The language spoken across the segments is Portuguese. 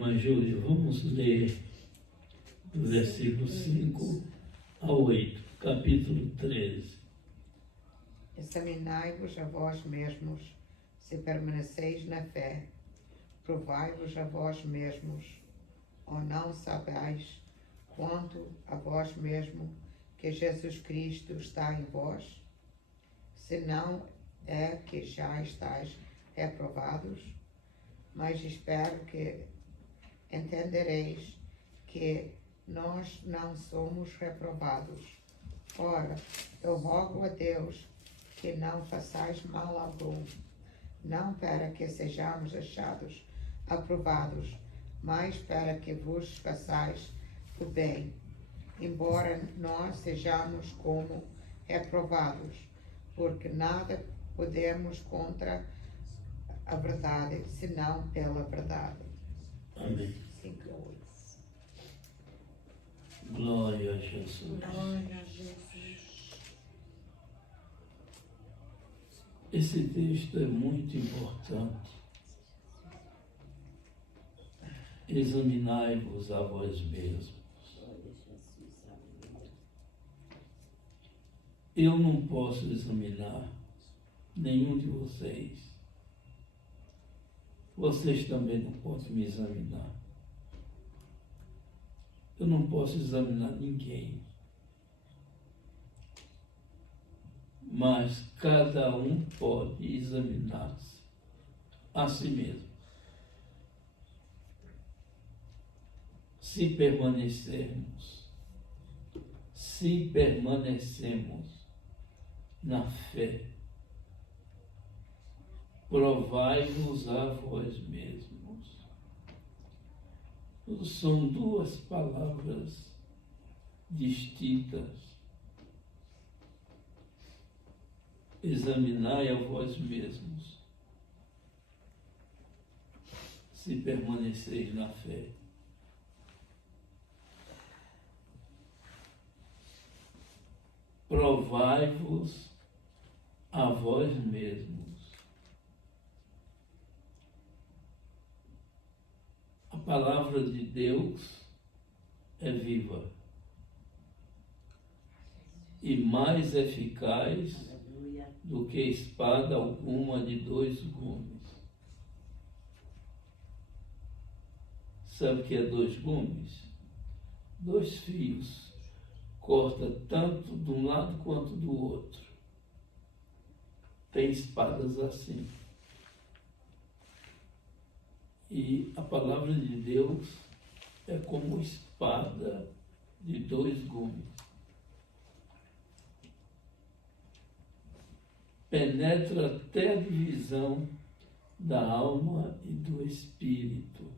Irmã Júlia, vamos ler do versículo 5 ao 8, capítulo 13. Examinai-vos a vós mesmos, se permaneceis na fé. Provai-vos a vós mesmos, ou não sabais, quanto a vós mesmo, que Jesus Cristo está em vós? Se não é que já estáis reprovados, mas espero que entendereis que nós não somos reprovados. Ora, eu rogo a Deus que não façais mal algum, não para que sejamos achados aprovados, mas para que vos façais o bem, embora nós sejamos como reprovados, porque nada podemos contra a verdade, senão pela verdade. Amém. 5 a 8. Glória a Jesus. Glória a Jesus. Esse texto é muito importante. Examinai-vos a vós mesmos. Eu não posso examinar nenhum de vocês. Vocês também não podem me examinar. Eu não posso examinar ninguém. Mas cada um pode examinar-se a si mesmo. Se permanecemos na fé, provai-vos a vós mesmos. São duas palavras distintas. Examinai a vós mesmos, se permaneceis na fé. Provai-vos a vós mesmos. A palavra de Deus é viva e mais eficaz do que espada alguma de 2 gumes. Sabe o que é 2 gumes? 2 fios. Corta tanto de um lado quanto do outro. Tem espadas assim. E a palavra de Deus é como espada de 2 gumes. Penetra até a divisão da alma e do espírito.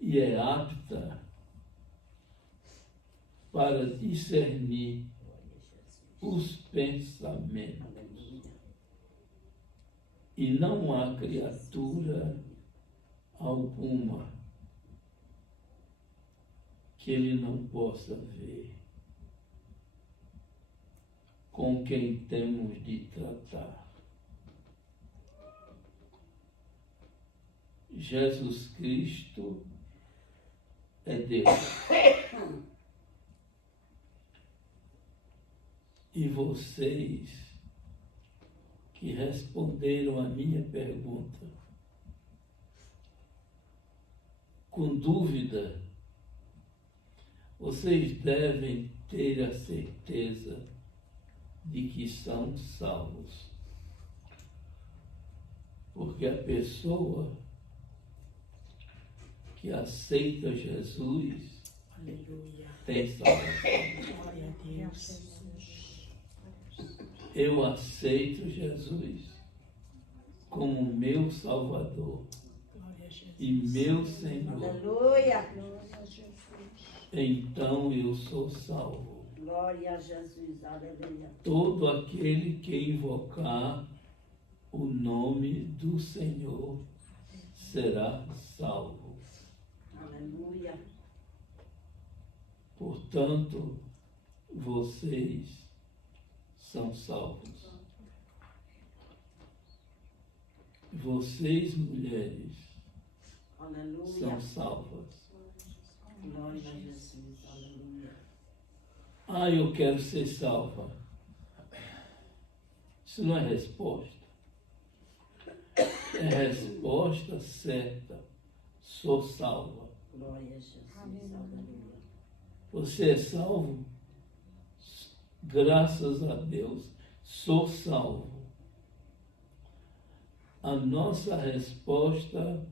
E é apta para discernir os pensamentos. E não há criatura alguma que ele não possa ver, com quem temos de tratar. Jesus Cristo é Deus. E vocês que responderam a minha pergunta com dúvida, vocês devem ter a certeza de que são salvos. Porque a pessoa que aceita Jesus, Aleluia. tem salvação. Glória a Deus. Eu aceito Jesus como meu Salvador Glória a Jesus. e meu Senhor. Aleluia. Glória a Jesus. Então eu sou salvo. Glória a Jesus. Aleluia. Todo aquele que invocar o nome do Senhor será salvo. Aleluia. Portanto, vocês são salvos. Vocês, mulheres, Aleluia. são salvas. Glória a Jesus. Aleluia. Ah, eu quero ser salva. Isso não é resposta. É resposta certa. Sou salva. Glória a Jesus. Aleluia. Você é salvo? Graças a Deus, sou salvo. A nossa resposta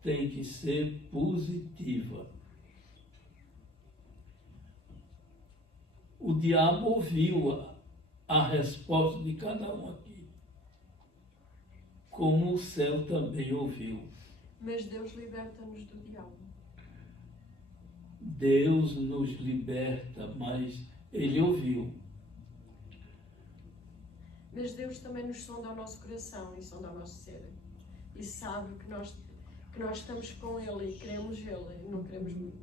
tem que ser positiva. O diabo ouviu a resposta de cada um aqui, como o céu também ouviu. Mas Deus liberta-nos do diabo. Deus nos liberta, mas Ele ouviu. Mas Deus também nos sonda o nosso coração e sonda o nosso ser. E sabe que nós estamos com Ele e queremos Ele e não queremos...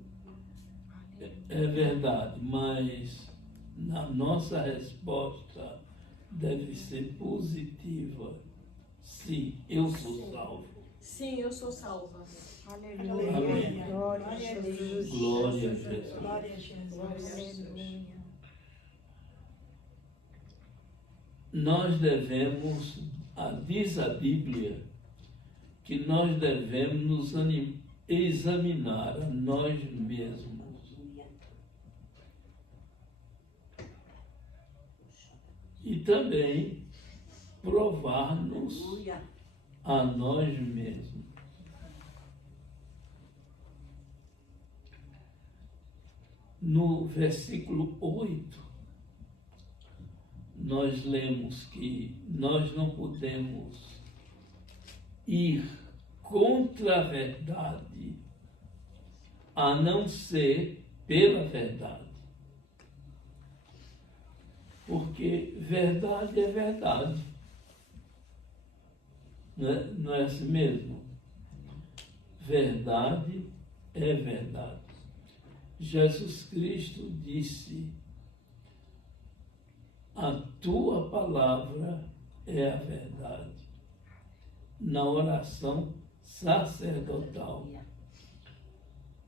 É verdade, mas a nossa resposta deve ser positiva. Sim, eu sou salvo. Sim, eu sou salva. Aleluia. Amém. Glória a Jesus. Glória a Jesus. Glória a Jesus. Aleluia. Nós devemos, diz a Bíblia, que nós devemos nos examinar a nós mesmos. E também provar-nos Aleluia. a nós mesmos. No versículo 8, nós lemos que nós não podemos ir contra a verdade, a não ser pela verdade. Porque verdade é verdade. Não é assim mesmo? Verdade é verdade. Jesus Cristo disse: a tua palavra é a verdade. Na oração sacerdotal,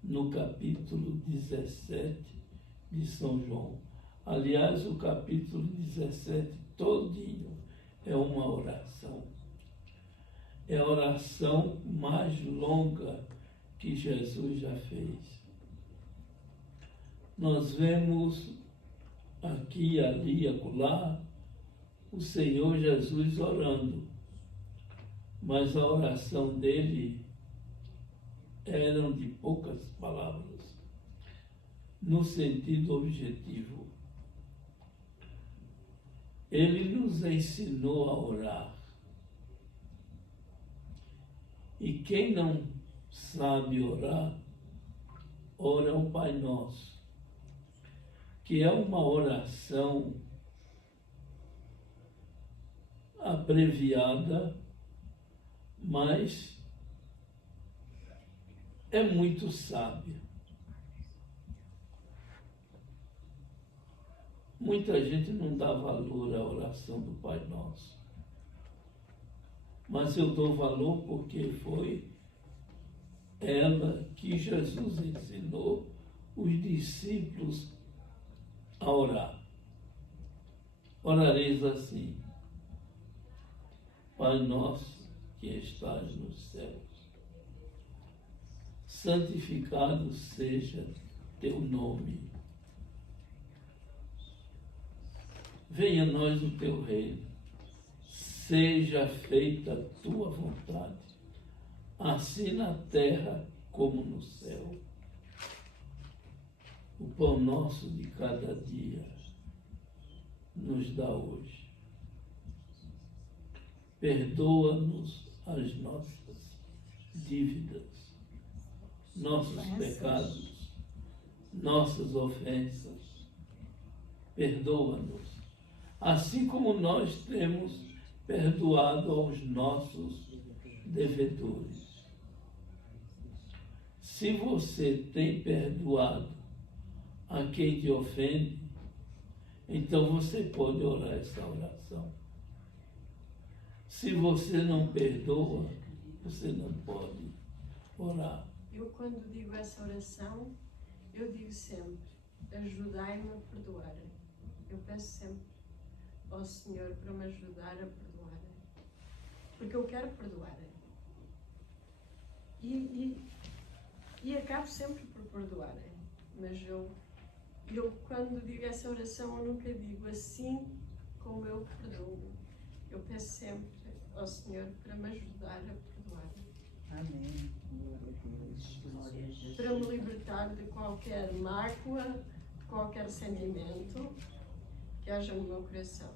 no capítulo 17 de São João. Aliás, o capítulo 17 todinho é uma oração. É a oração mais longa que Jesus já fez. Nós vemos aqui, ali, acolá, o Senhor Jesus orando. Mas a oração dele eram de poucas palavras, no sentido objetivo. Ele nos ensinou a orar. E quem não sabe orar, ora o Pai Nosso, que é uma oração abreviada, mas é muito sábia. Muita gente não dá valor à oração do Pai Nosso. Mas eu dou valor porque foi ela que Jesus ensinou os discípulos a orar. Orareis assim: Pai nosso que estás nos céus, santificado seja teu nome. Venha a nós o teu reino. Seja feita a tua vontade, assim na terra como no céu. O pão nosso de cada dia nos dá hoje. Perdoa-nos as nossas dívidas, nossos pecados, nossas ofensas. Perdoa-nos, assim como nós temos perdoado aos nossos devedores. Se você tem perdoado a quem te ofende, então você pode orar essa oração. Se você não perdoa, você não pode orar. Eu, quando digo essa oração, eu digo sempre: ajudai-me a perdoar. Eu peço sempre ao Senhor para me ajudar a perdoar. Porque eu quero perdoar. E acabo sempre por perdoar. Mas eu, quando digo essa oração, eu nunca digo assim como eu perdoo. Eu peço sempre ao Senhor para me ajudar a perdoar. Amém. Glória a Jesus. Para me libertar de qualquer mágoa, de qualquer sentimento que haja no meu coração.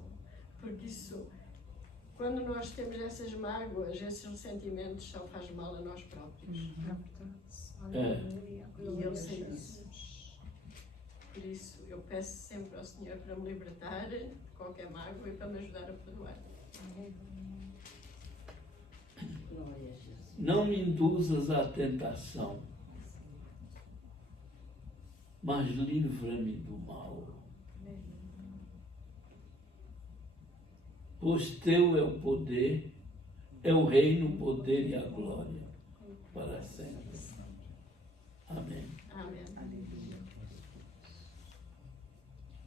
Porque isso, quando nós temos essas mágoas, esses sentimentos, só faz mal a nós próprios. E eu sei disso. Por isso, eu peço sempre ao Senhor para me libertar de qualquer mágoa e para me ajudar a perdoar. Glória a Jesus. Não me induzas à tentação, mas livra-me do mal. Pois teu é o poder, é o reino, o poder e a glória para sempre. Amém. Amém.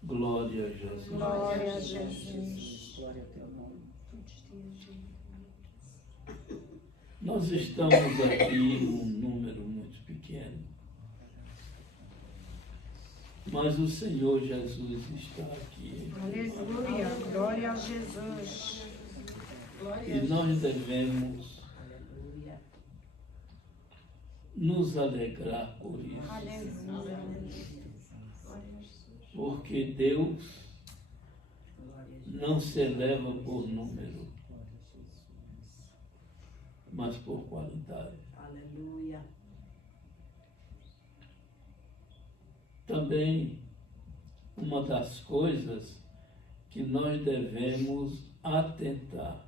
Glória a Jesus. Glória a Jesus. Glória ao teu nome. Nós estamos aqui um número muito pequeno, mas o Senhor Jesus está aqui. Aleluia. Glória a Jesus. Glória a E nós devemos Aleluia. nos alegrar por isso, Aleluia. Glória a Jesus. porque Deus Glória a Jesus. não se eleva por número, mas por qualidade. Aleluia. Também uma das coisas que nós devemos atentar.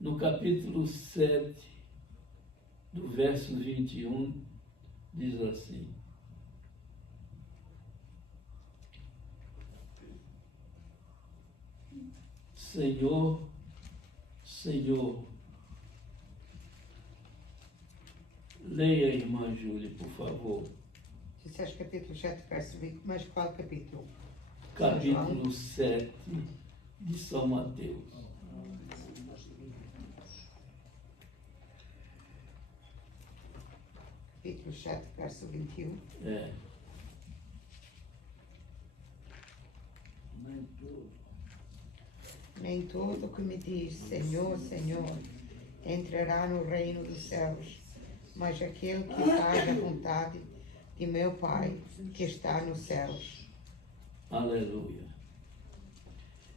No capítulo 7, do verso 21, diz assim: Senhor, Senhor, leia, irmã Júlia, por favor, Disseste capítulo 7, verso 20, mas qual capítulo? capítulo 7 de São Mateus. Capítulo 7, verso 21. É, Nem todo que me diz Senhor, Senhor, entrará no reino dos céus, mas aquele que faz a vontade de meu Pai que está nos céus. aleluia.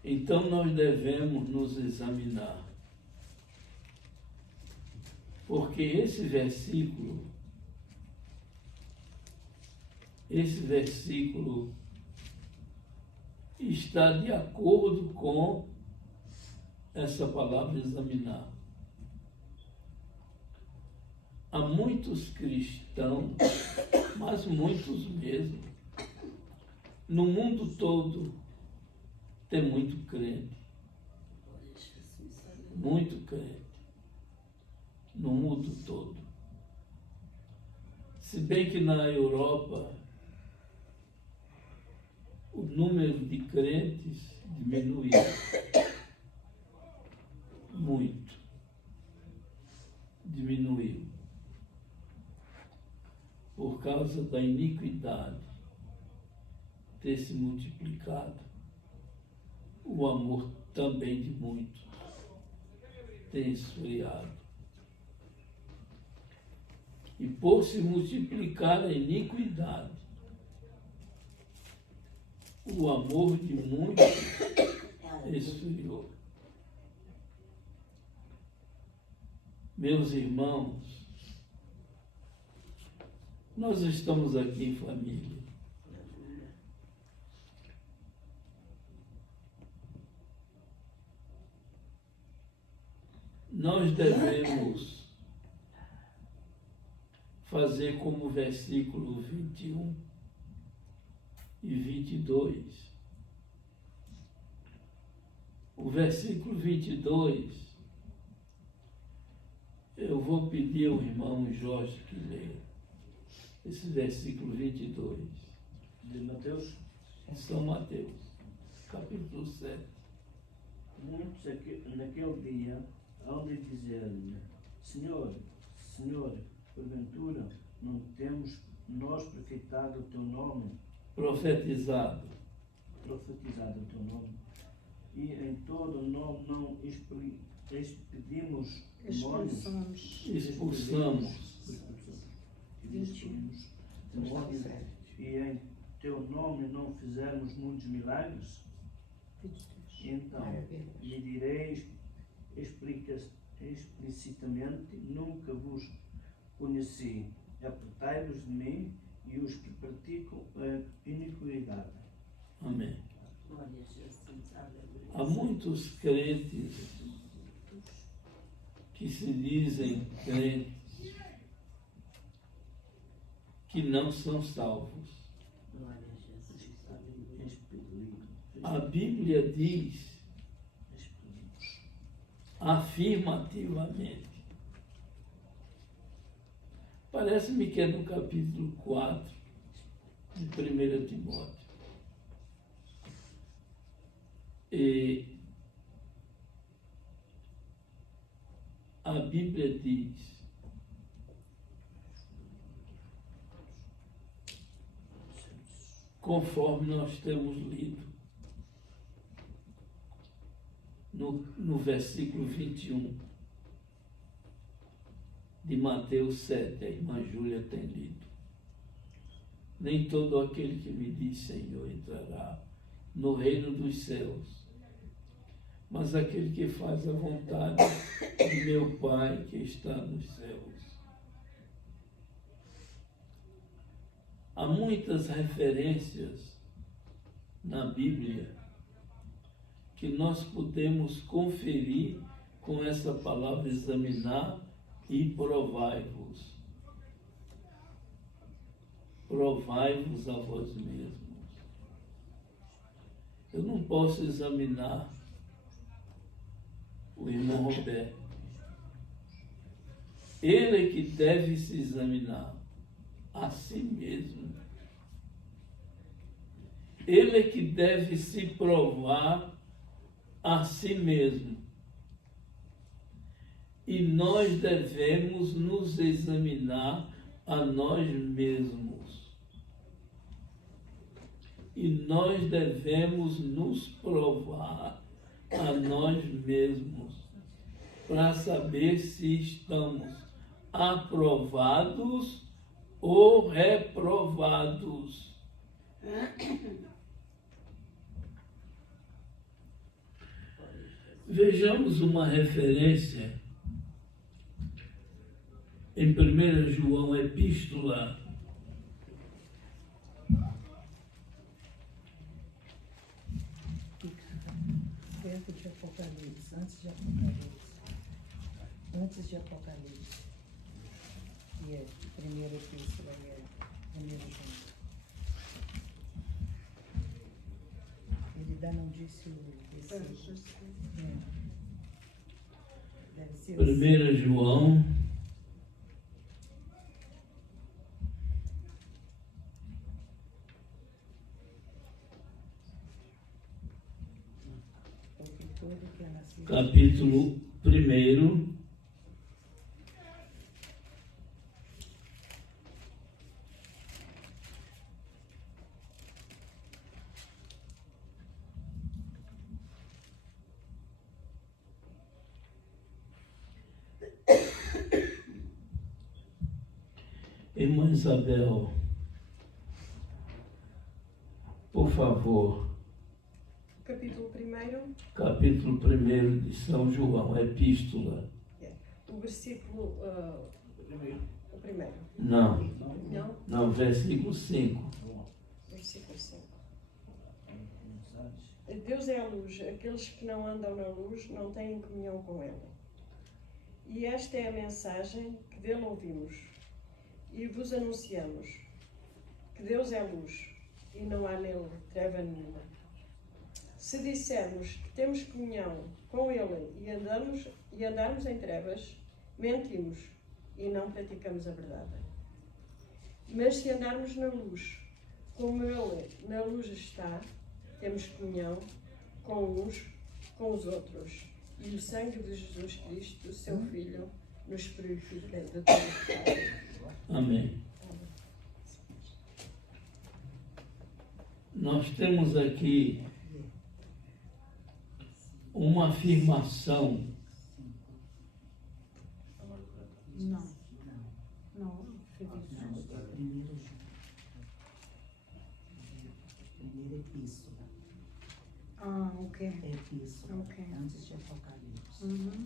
Então nós devemos nos examinar, porque esse versículo está de acordo com essa palavra examinar. Há muitos cristãos, mas muitos mesmo, no mundo todo tem muito crente, Glória a Jesus. Aleluia. muito crente, no mundo todo. Se bem que na Europa o número de crentes diminuiu muito, diminuiu, por causa da iniquidade ter se multiplicado. O amor também de muitos tem esfriado. E por se multiplicar a iniquidade, o amor de muitos esfriou. Meus irmãos, nós estamos aqui em família. Aleluia. Nós devemos fazer como o versículo 21 e 22. O o versículo 22, eu vou pedir ao irmão Jorge que leia esse versículo 22 De Mateus, de São Mateus, capítulo 7. muitos naquele dia hão de dizer-lhe: Senhor, Senhor, porventura não temos nós profetizado o teu nome, Profetizado o teu nome, e em todo o nome não expedimos demónios, Expulsamos. expedimos demónios, e em teu nome não fizemos muitos milagres? Então Maravilha. lhe direi explicitamente: nunca vos conheci. Apartai-vos de mim, e os que praticam a iniquidade. Amém. Glória a Jesus. Aleluia. Há muitos crentes que se dizem crentes que não são salvos. Glória a Jesus. Aleluia. A Bíblia diz afirmativamente. Parece-me que é no capítulo 4 de 1 Timóteo. E a Bíblia diz: conforme nós temos lido no versículo 21 de Mateus 7, a irmã Júlia tem lido. Nem todo aquele que me diz Senhor entrará no reino dos céus, mas aquele que faz a vontade de meu Pai que está nos céus. Há muitas referências na Bíblia que nós podemos conferir com essa palavra examinar e provai-vos. Provai-vos a vós mesmos. Eu não posso examinar o irmão Roberto. Ele é que deve se examinar a si mesmo. Ele é que deve se provar a si mesmo. E nós devemos nos examinar a nós mesmos. E nós devemos nos provar a nós mesmos para saber se estamos aprovados ou reprovados. Vejamos uma referência em 1 João, epístola, Perto de Apocalipse, antes de Apocalipse. Antes de Apocalipse. E é primeira epístola, é 1 João. Ele ainda não disse o versículo. Deve ser 1 João, porque todo que é nascido. capítulo 1, irmã Isabel, por favor, Capítulo 1, capítulo 1 de São João, epístola. o versículo o primeiro. Não, Não? não, versículo 5. Versículo 5. Deus é a luz. Aqueles que não andam na luz não têm comunhão com Ele. E esta é a mensagem que dele ouvimos e vos anunciamos, que Deus é luz e não há nele treva nenhuma. Se dissermos que temos comunhão com Ele e andarmos em trevas, mentimos e não praticamos a verdade. Mas se andarmos na luz, como Ele na luz está, temos comunhão com uns com os outros. E o sangue de Jesus Cristo, seu Filho, nos purifica de todo pecado. Amém. Nós temos aqui uma afirmação. Não. Não, Felipe. Primeira epístola. Ah, ok. Epístola. Ok. Antes de Apocalipse. Uhum.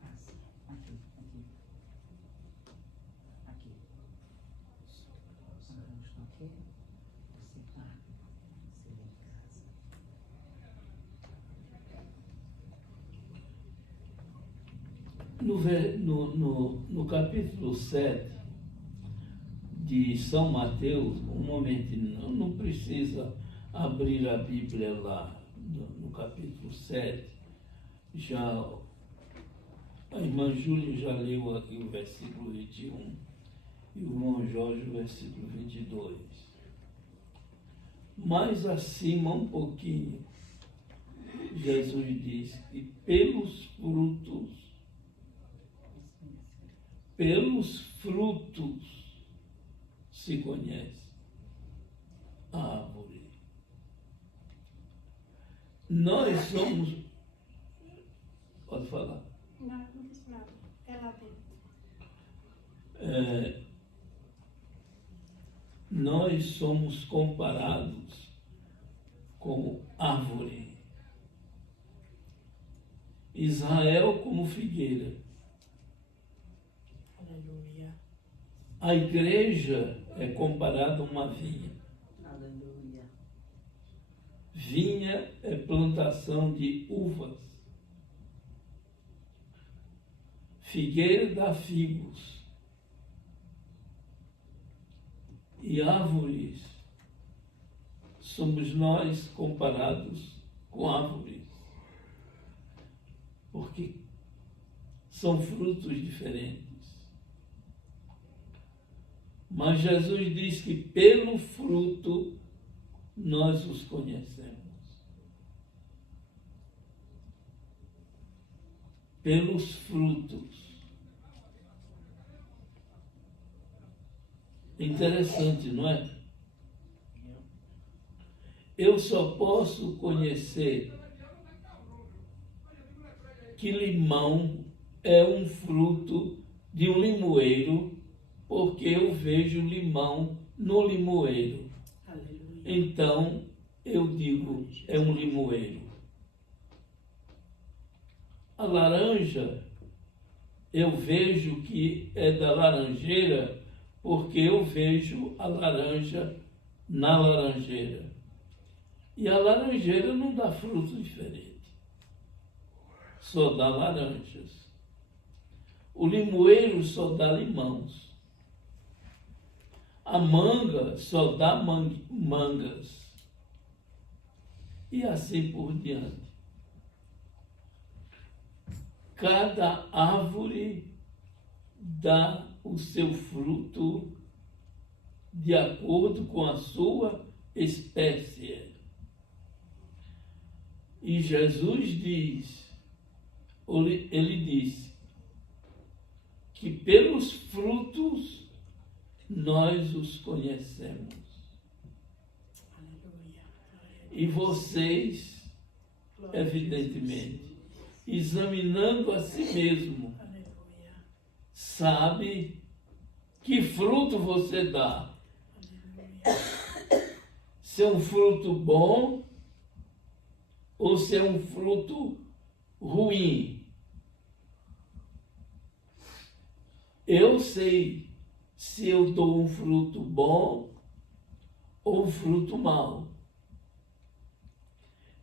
Passa. Aqui. Aqui. Ok? Você tá. Você vem em casa. No capítulo 7 de São Mateus, um momentinho, não precisa abrir a Bíblia lá, no capítulo 7, já a irmã Júlia já leu aqui o versículo 21 e o irmão Jorge o versículo 22. Mais acima um pouquinho, Jesus diz que pelos frutos se conhece a árvore. Nós somos. Pode falar. Não disse nada. É lá dentro. Nós somos comparados com árvore. Israel como figueira. Aleluia. A igreja é comparada a uma vinha. Aleluia. Vinha é plantação de uvas. Figueira dá figos. E árvores somos nós comparados com árvores. Porque são frutos diferentes. Mas Jesus diz que pelo fruto nós os conhecemos. Pelos frutos. Interessante, não é? Eu só posso conhecer que limão é um fruto de um limoeiro, porque eu vejo limão no limoeiro. Aleluia. Então, eu digo, é um limoeiro. A laranja, eu vejo que é da laranjeira, porque eu vejo a laranja na laranjeira. E a laranjeira não dá fruto diferente, só dá laranjas. O limoeiro só dá limões. A manga só dá mangas. E assim por diante. Cada árvore dá o seu fruto de acordo com a sua espécie. E Jesus diz, ele disse, que pelos frutos nós os conhecemos. Aleluia. E vocês, Glória a evidentemente, examinando a si mesmo, Aleluia. sabe que fruto você dá. Aleluia. Se é um fruto bom ou se é um fruto ruim. Eu sei se eu dou um fruto bom ou fruto mau.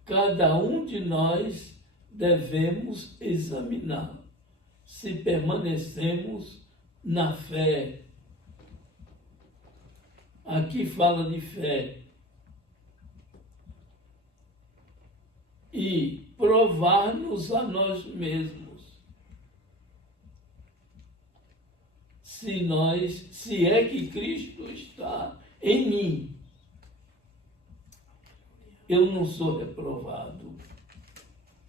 Cada um de nós devemos examinar se permanecemos na fé. Aqui fala de fé. E provar-nos a nós mesmos. Se é que Cristo está em mim, eu não sou reprovado.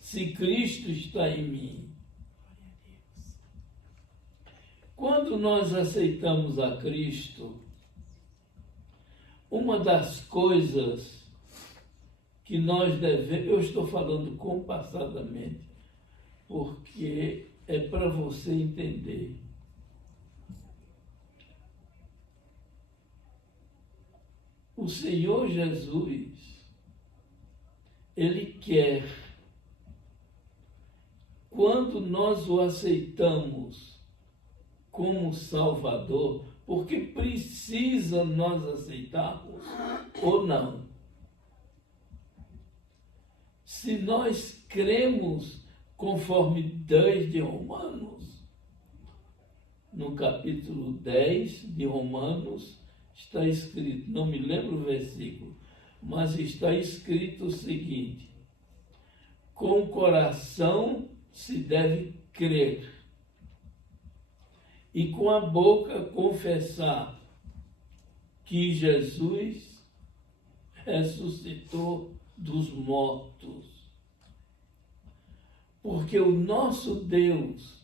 Se Cristo está em mim. Quando nós aceitamos a Cristo, uma das coisas que nós devemos, eu estou falando compassadamente, porque é para você entender. O Senhor Jesus, Ele quer, quando nós o aceitamos como Salvador, porque precisa nós aceitarmos ou não. Se nós cremos conforme 10 de Romanos, no capítulo 10 de Romanos, está escrito, não me lembro o versículo, mas está escrito o seguinte: com o coração se deve crer e com a boca confessar que Jesus ressuscitou dos mortos. Porque o nosso Deus,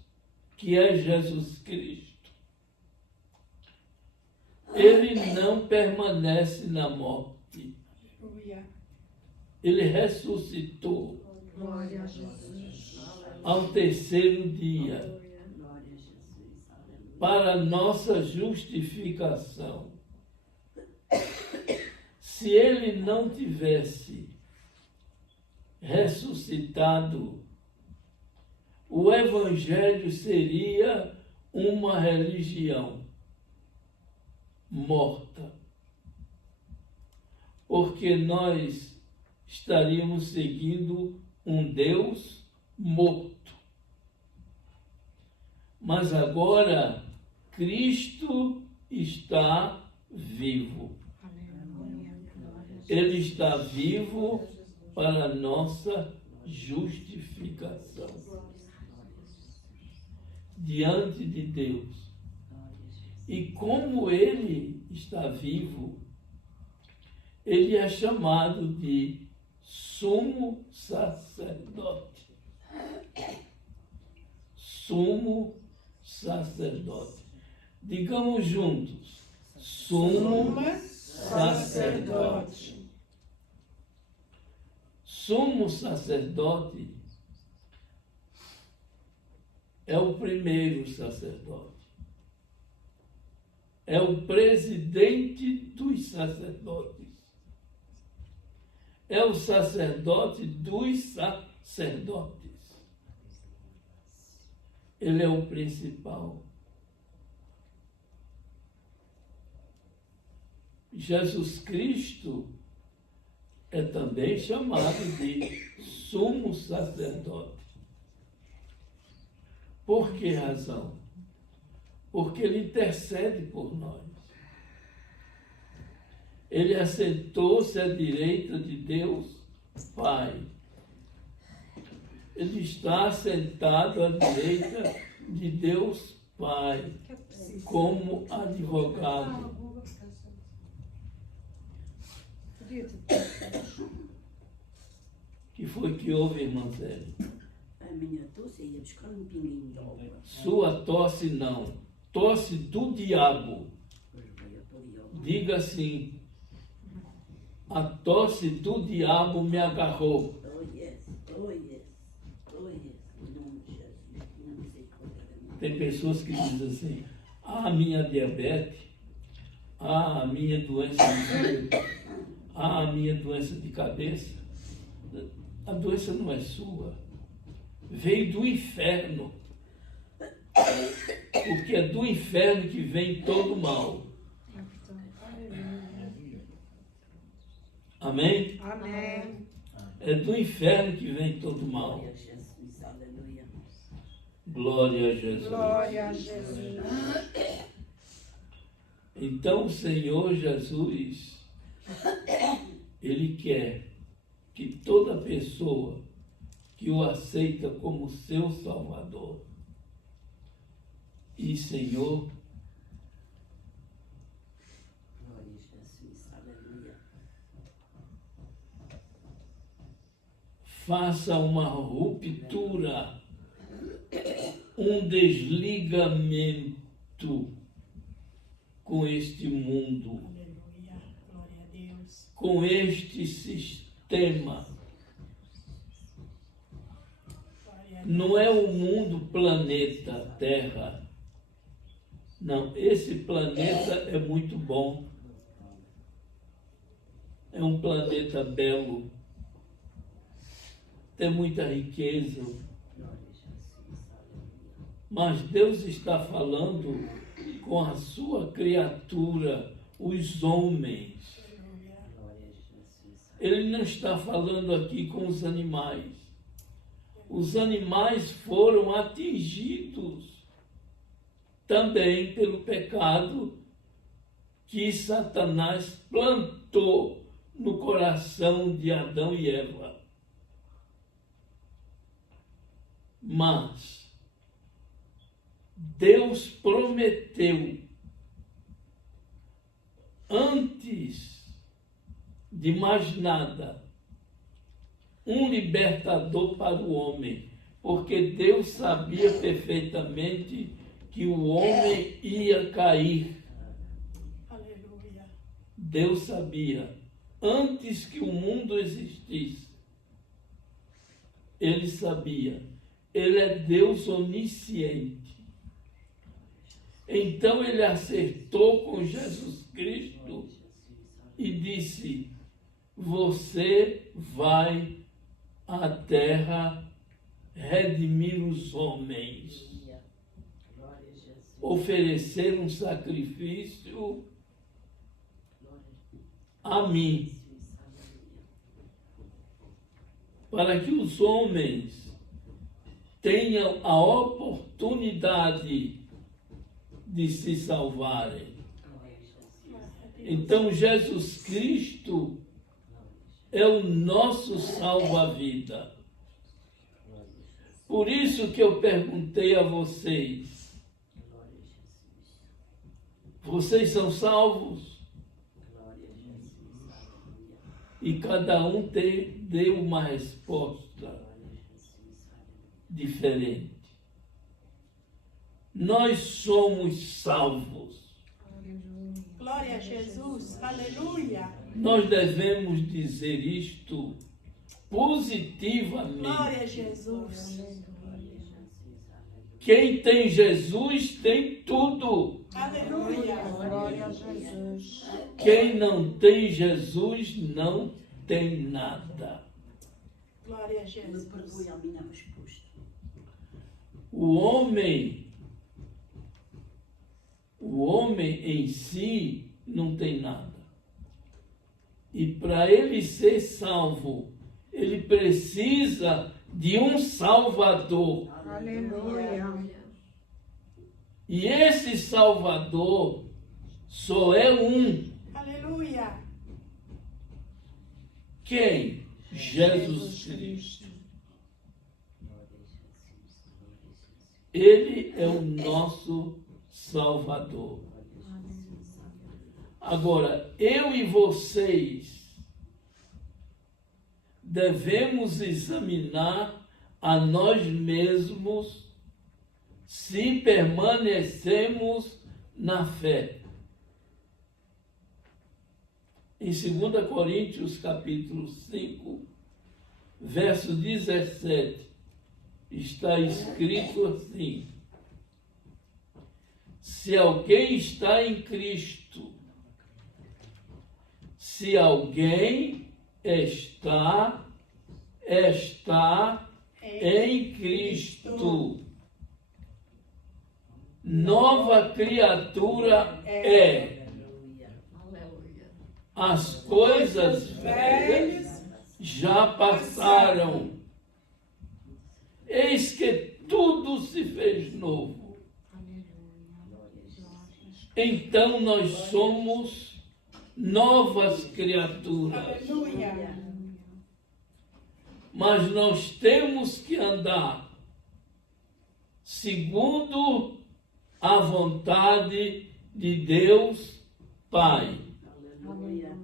que é Jesus Cristo, Ele não permanece na morte. Aleluia. Ele ressuscitou Glória a Jesus. ao terceiro dia Glória a Jesus. Aleluia. para nossa justificação. Se Ele não tivesse ressuscitado, o Evangelho seria uma religião morta, porque nós estaríamos seguindo um Deus morto. Mas agora Cristo está vivo. Aleluia. Ele está vivo para a nossa justificação diante de Deus. E como Ele está vivo, Ele é chamado de sumo sacerdote. Sumo sacerdote. Digamos juntos: sumo sacerdote. Sumo sacerdote é o primeiro sacerdote. É o presidente dos sacerdotes. É o sacerdote dos sacerdotes. Ele é o principal. Jesus Cristo é também chamado de sumo sacerdote. Por que razão? Porque ele intercede por nós. Ele assentou-se à direita de Deus Pai. Ele está sentado à direita de Deus Pai, como advogado. Que foi que houve, irmã Zélia? A minha tosse ia buscar um pinguinho de água. Sua tosse não. Tosse do diabo. Diga assim: a tosse do diabo me agarrou. Oh yes, oh yes, oh yes. Em nome de Jesus, não sei qual era. Tem pessoas que dizem assim: a minha diabetes, a minha doença de fígado, a minha doença de cabeça. A doença não é sua. Veio do inferno. Porque é do inferno que vem todo o mal. Amém? Amém. É do inferno que vem todo mal. Glória a Jesus, aleluia. Glória a Jesus. Glória a Jesus. Então o Senhor Jesus, Ele quer que toda pessoa que o aceita como seu Salvador e Senhor, Glória a Jesus, aleluia. faça uma ruptura, um desligamento com este mundo, Aleluia. Glória a Deus. com este sistema. Glória a Deus. Não é o mundo, planeta, Terra. Não, esse planeta é muito bom. É um planeta belo. Tem muita riqueza. Glória a Jesus, aleluia. Mas Deus está falando com a sua criatura, os homens. Aleluia. Glória a Jesus, Ele não está falando aqui com os animais. Os animais foram atingidos também pelo pecado que Satanás plantou no coração de Adão e Eva. Mas Deus prometeu, antes de mais nada, um libertador para o homem, porque Deus sabia perfeitamente que o homem ia cair. Aleluia. Deus sabia, antes que o mundo existisse. Ele sabia. Ele é Deus onisciente. Então ele acertou com Jesus Cristo e disse: você vai à terra redimir os homens, aleluia. Glória a Jesus, oferecer um sacrifício glória a mim, a Jesus, aleluia. para que os homens tenham a oportunidade de se salvarem. Glória a Jesus, Glória a Deus. Então Jesus Cristo é o nosso salva-vida. glória a Jesus, Por isso que eu perguntei a vocês: glória a Jesus, vocês são salvos? glória a Jesus, aleluia. E cada um deu uma resposta Glória a Jesus, aleluia. diferente. Nós somos salvos. Glória a Jesus. Aleluia. Nós devemos dizer isto positivamente. Glória a Jesus. Glória a Jesus, aleluia. Quem tem Jesus tem tudo. Aleluia. Glória a Jesus. Quem não tem Jesus não tem nada. Glória a Me Jesus. perdoe a minha resposta. O homem em si não tem nada. E para ele ser salvo, ele precisa de um Salvador. Aleluia. E esse Salvador só é um. Aleluia. Quem? Jesus Cristo. Glória a Jesus, glória a Jesus, Ele é o nosso Salvador. glória a Jesus, aleluia. Agora, eu e vocês devemos examinar a nós mesmos se permanecemos na fé. Em 2 Coríntios, capítulo 5, verso 17, está escrito assim: se alguém está em Cristo, se alguém está em Cristo, nova criatura é. Aleluia. Aleluia. as coisas velhas já passaram. Eis que tudo se fez novo. Então nós somos novas criaturas. Aleluia. Mas nós temos que andar segundo a vontade de Deus Pai. Aleluia.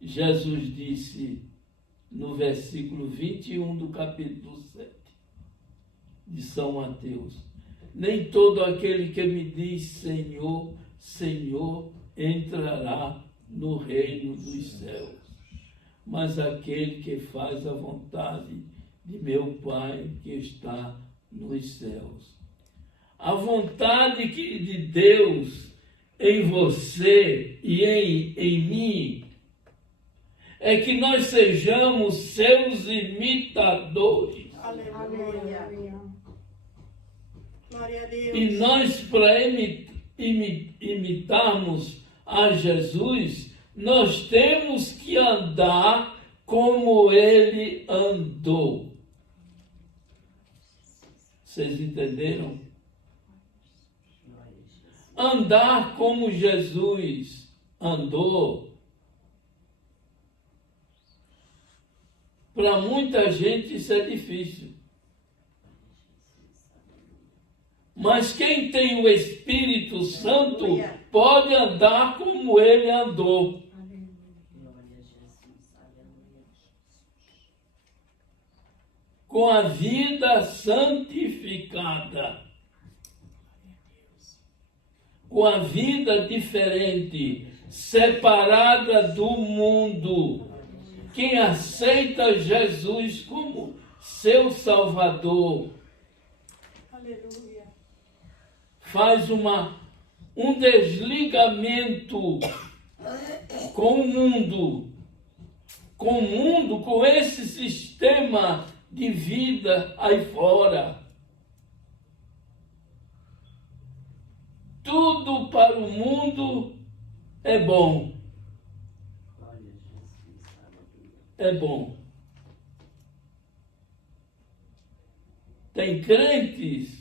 Jesus disse no versículo 21 do capítulo 7 de São Mateus: nem todo aquele que me diz Senhor, Senhor, entrará no reino dos céus, mas aquele que faz a vontade de meu Pai que está nos céus. A vontade de Deus em você e em mim é que nós sejamos seus imitadores. Aleluia. Glória a Deus. E nós, para imitarmos a Jesus, nós temos que andar como ele andou. Vocês entenderam? Andar como Jesus andou. Para muita gente isso é difícil. Mas quem tem o Espírito Santo pode andar como ele andou. Glória a Jesus. Aleluia. Com a vida santificada. Com a vida diferente, separada do mundo. Quem aceita Jesus como seu Salvador, Aleluia. faz um desligamento com o mundo, com esse sistema de vida aí fora. Tudo para o mundo é bom. Glória a Jesus. Aleluia. É bom. Tem crentes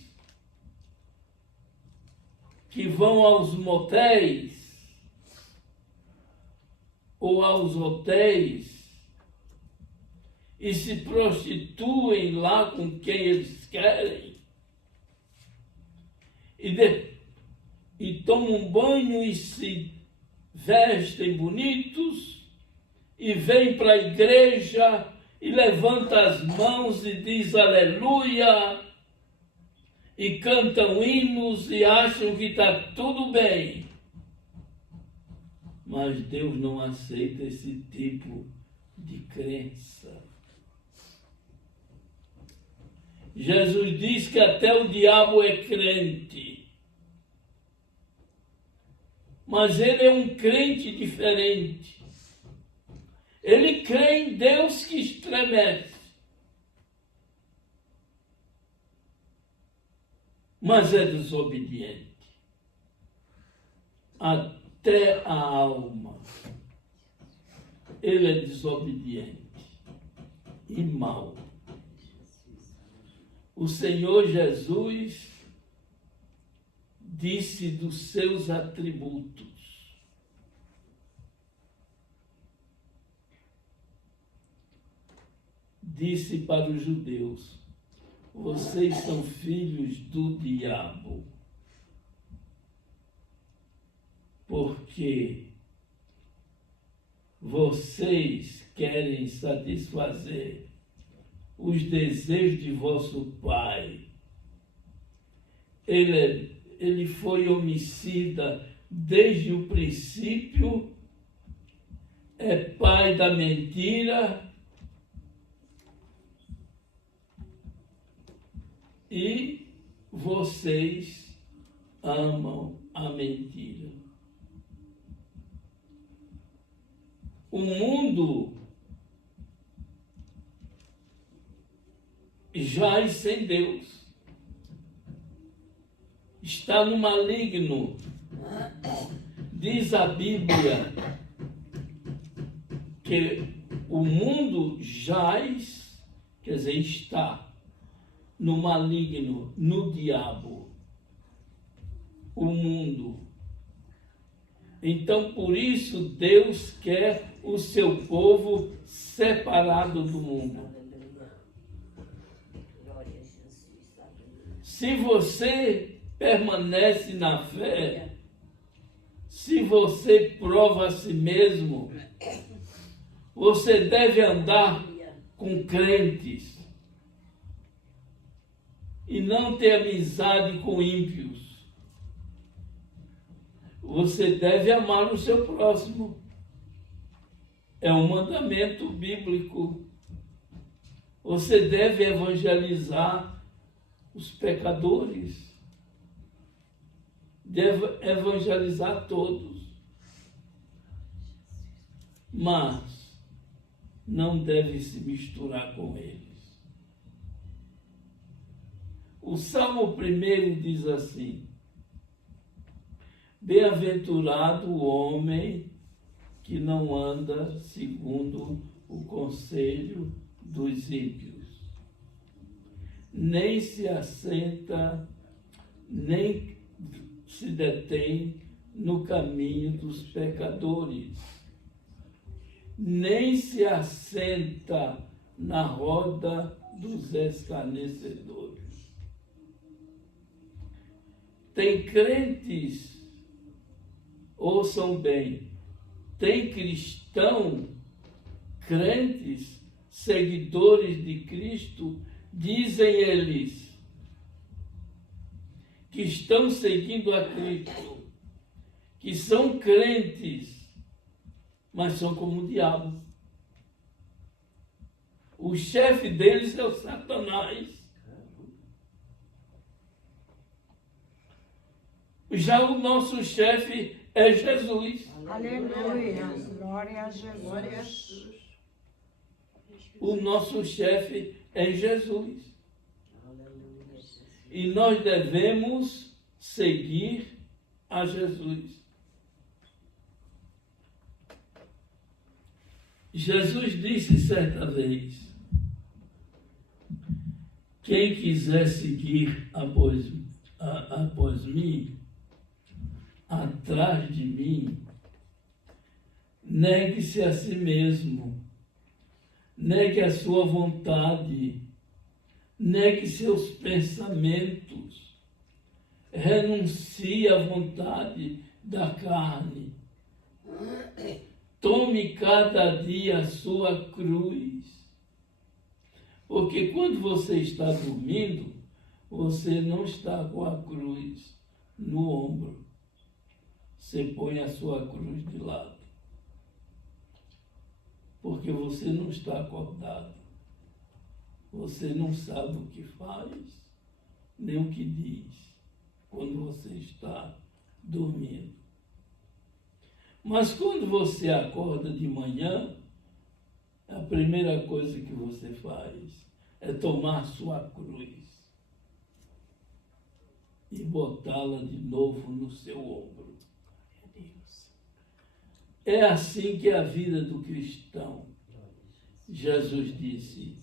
que vão aos motéis ou aos hotéis e se prostituem lá com quem eles querem e tomam banho e se vestem bonitos e vêm para a igreja e levanta as mãos e diz aleluia e cantam hinos e acham que está tudo bem. Mas Deus não aceita esse tipo de crença. Jesus diz que até o diabo é crente. Mas ele é um crente diferente. Ele crê em Deus que estremece. Mas é desobediente. Até a alma. Ele é desobediente e mau. O Senhor Jesus disse dos seus atributos. Disse para os judeus: vocês são filhos do diabo, porque vocês querem satisfazer os desejos de vosso pai. Ele foi homicida desde o princípio, é pai da mentira e vocês amam a mentira. O mundo jaz sem Deus. Está no maligno. Diz a Bíblia que o mundo jaz, quer dizer, está no maligno, no diabo. O mundo. Então, por isso, Deus quer o seu povo separado do mundo. Aleluia. Glória a Jesus. Aleluia. Se você permanece na fé, se você prova a si mesmo, você deve andar com crentes e não ter amizade com ímpios. Você deve amar o seu próximo. É um mandamento bíblico. Você deve evangelizar os pecadores. Deve evangelizar todos. Mas não deve se misturar com eles. O Salmo 1 diz assim: bem-aventurado o homem que não anda segundo o conselho dos ímpios, nem se assenta, nem se detém no caminho dos pecadores, nem se assenta na roda dos escarnecedores. Tem crentes, ouçam bem, tem crentes, seguidores de Cristo, dizem eles, que estão seguindo a Cristo, que são crentes, mas são como o diabo. O chefe deles é o Satanás. Já o nosso chefe é Jesus. Aleluia. Glória a Jesus. Glória a Jesus. O nosso chefe é Jesus. Aleluia, Jesus. E nós devemos seguir a Jesus. Jesus disse certa vez: quem quiser seguir após mim, atrás de mim, negue-se a si mesmo, negue a sua vontade, negue seus pensamentos, renuncie à vontade da carne, tome cada dia a sua cruz. Porque quando você está dormindo, você não está com a cruz no ombro. Você põe a sua cruz de lado. Porque você não está acordado. Você não sabe o que faz, nem o que diz, quando você está dormindo. Mas quando você acorda de manhã, a primeira coisa que você faz é tomar sua cruz e botá-la de novo no seu ombro. É assim que é a vida do cristão. Jesus disse: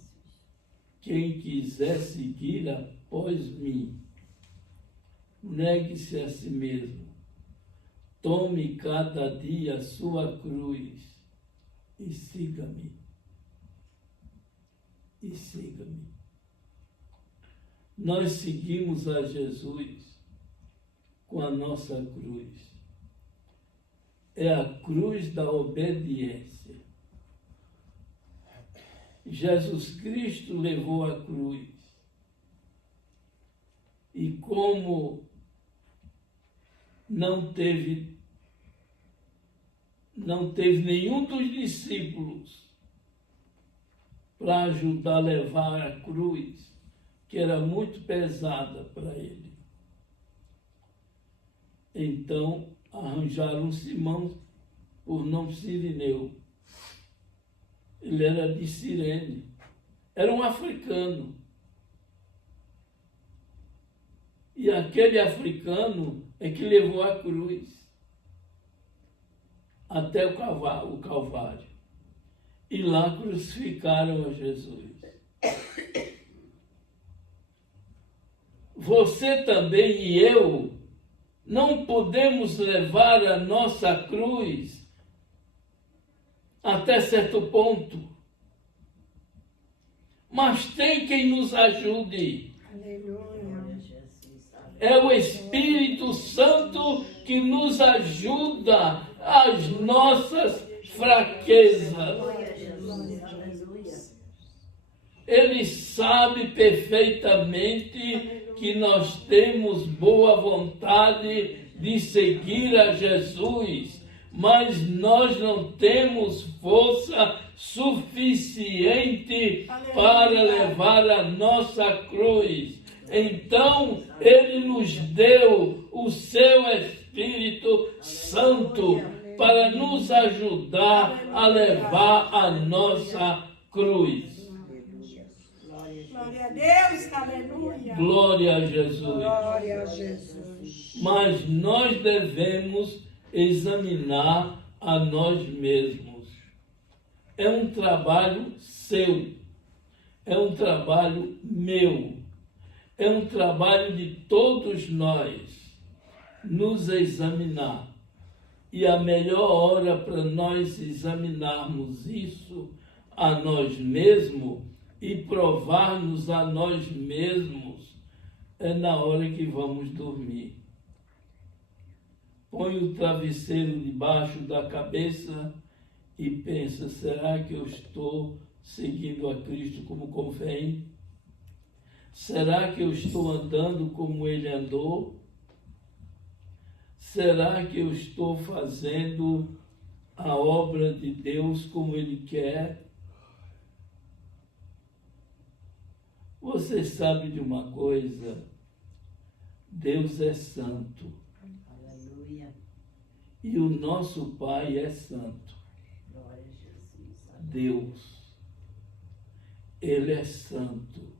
quem quiser seguir após mim, negue-se a si mesmo, tome cada dia a sua cruz e siga-me. E siga-me. Nós seguimos a Jesus com a nossa cruz. É a cruz da obediência. Jesus Cristo levou a cruz. E como não teve nenhum dos discípulos para ajudar a levar a cruz, que era muito pesada para ele. Então, arranjaram Simão, por nome Cirineu. Ele era de Cirene. Era um africano. E aquele africano é que levou a cruz. até o Calvário. E lá crucificaram a Jesus. Você também e eu não podemos levar a nossa cruz até certo ponto. Mas tem quem nos ajude. Aleluia. Jesus. É o Espírito Santo que nos ajuda às nossas fraquezas. Glória a Jesus. Aleluia. Ele sabe perfeitamente que nós temos boa vontade de seguir a Jesus, mas nós não temos força suficiente para levar a nossa cruz. Então, Ele nos deu o seu Espírito Santo para nos ajudar a levar a nossa cruz. Glória a Deus, aleluia. Glória a Jesus. Glória a Jesus. Mas nós devemos examinar a nós mesmos. É um trabalho seu, é um trabalho meu, é um trabalho de todos nós nos examinar. E a melhor hora para nós examinarmos isso a nós mesmos e provar-nos a nós mesmos é na hora que vamos dormir. Põe o travesseiro debaixo da cabeça e pensa, será que eu estou seguindo a Cristo como convém? Será que eu estou andando como Ele andou? Será que eu estou fazendo a obra de Deus como Ele quer? Você sabe de uma coisa? Deus é santo. Aleluia. E o nosso Pai é santo. Glória a Jesus. Deus. Ele é santo.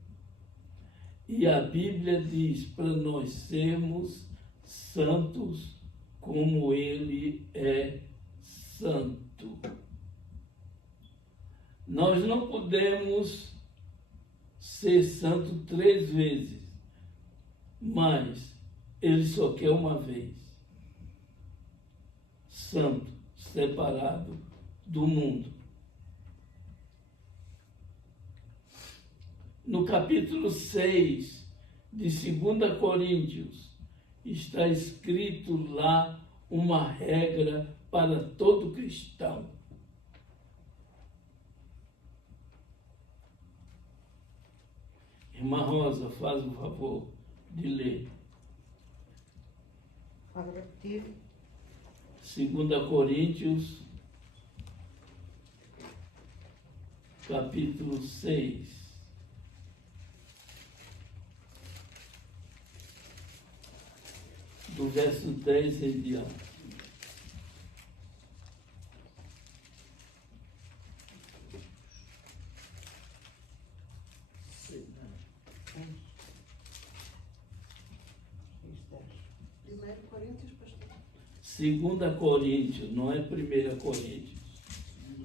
E a Bíblia diz para nós sermos santos como Ele é santo. Nós não podemos ser santo 3 vezes, mas Ele só quer uma vez. Santo, separado do mundo. No capítulo 6 de 2 Coríntios, está escrito lá uma regra para todo cristão. Irmã Rosa, faz o favor de ler. Pode repetir? 2 Coríntios, capítulo 6. Do verso 10 em diante. Primeiro Coríntios, pastor. 2 Coríntios, não é 1 Coríntios.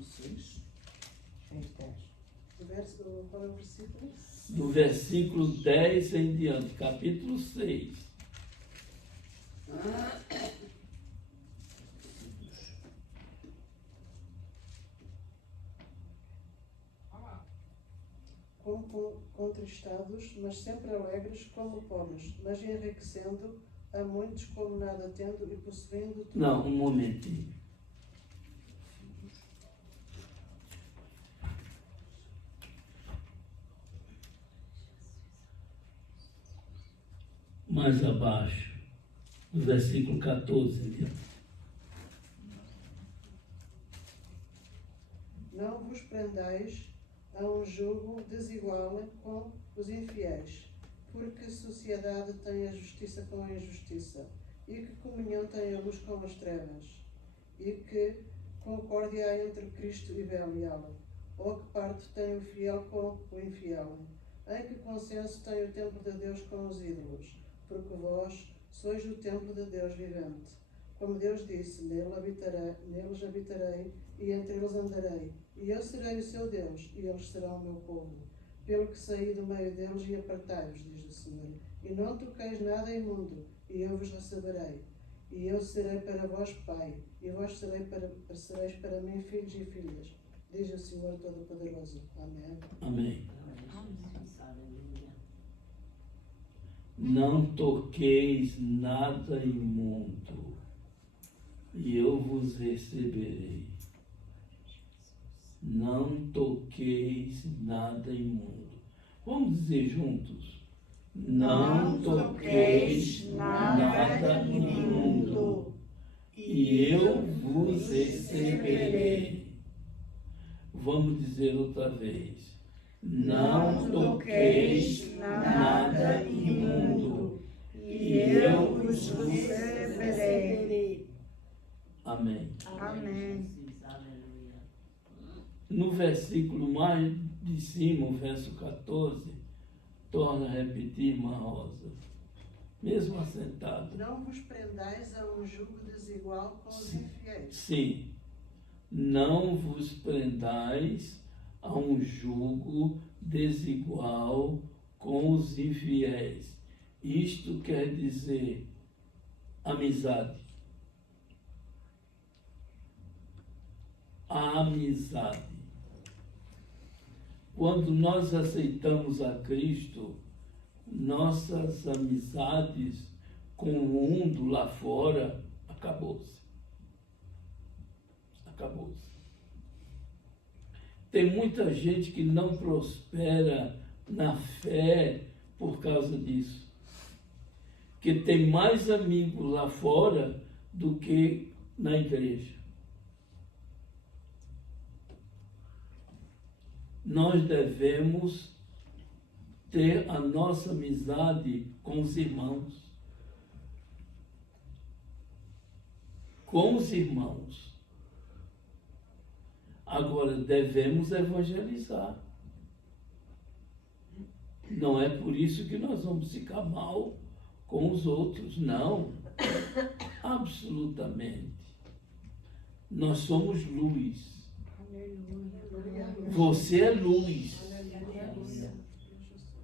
6. 6:10. O verso, qual é o versículo? Do versículo 10 em diante, capítulo 6. Como contristados, mas sempre alegres como pomos, mas enriquecendo a muitos como nada tendo e possuindo tudo. Não, um momentinho. Mais abaixo, do versículo 14 em diante. Não vos prendais a um jugo desigual com os infiéis, porque sociedade tem a justiça com a injustiça, e que comunhão tem a luz com as trevas, e que concórdia há entre Cristo e Belial, ou que parte tem o fiel com o infiel, em que consenso tem o templo de Deus com os ídolos, porque vós sois o templo de Deus vivente. Como Deus disse, neles habitarei e entre eles andarei. E eu serei o seu Deus, e eles serão o meu povo. Pelo que saí do meio deles e apartai-os, diz o Senhor. E não toqueis nada imundo, e eu vos receberei. E eu serei para vós pai, e vós sereis para mim filhos e filhas, diz o Senhor Todo-Poderoso. Amém. Amém. Aleluia. Não toqueis nada imundo, e eu vos receberei. Não toqueis nada imundo. Vamos dizer juntos? Não toqueis nada imundo, e eu vos receberei. Vamos dizer outra vez. Não toqueis nada imundo, e eu vos receberei. Amém. Amém. Jesus, aleluia. No versículo mais de cima, o verso 14, torna a repetir, irmã Rosa, mesmo assentado. Não vos prendais a um jugo desigual com os infiéis. Sim, não vos prendais a um jugo desigual com os infiéis. Isto quer dizer amizade. A amizade. Quando nós aceitamos a Cristo, nossas amizades com o mundo lá fora acabou-se. Acabou-se. Tem muita gente que não prospera na fé por causa disso. Que tem mais amigos lá fora do que na igreja. Nós devemos ter a nossa amizade com os irmãos. Com os irmãos. Agora, devemos evangelizar. Não é por isso que nós vamos ficar mal com os outros, não. Absolutamente. Nós somos luz. Você é luz.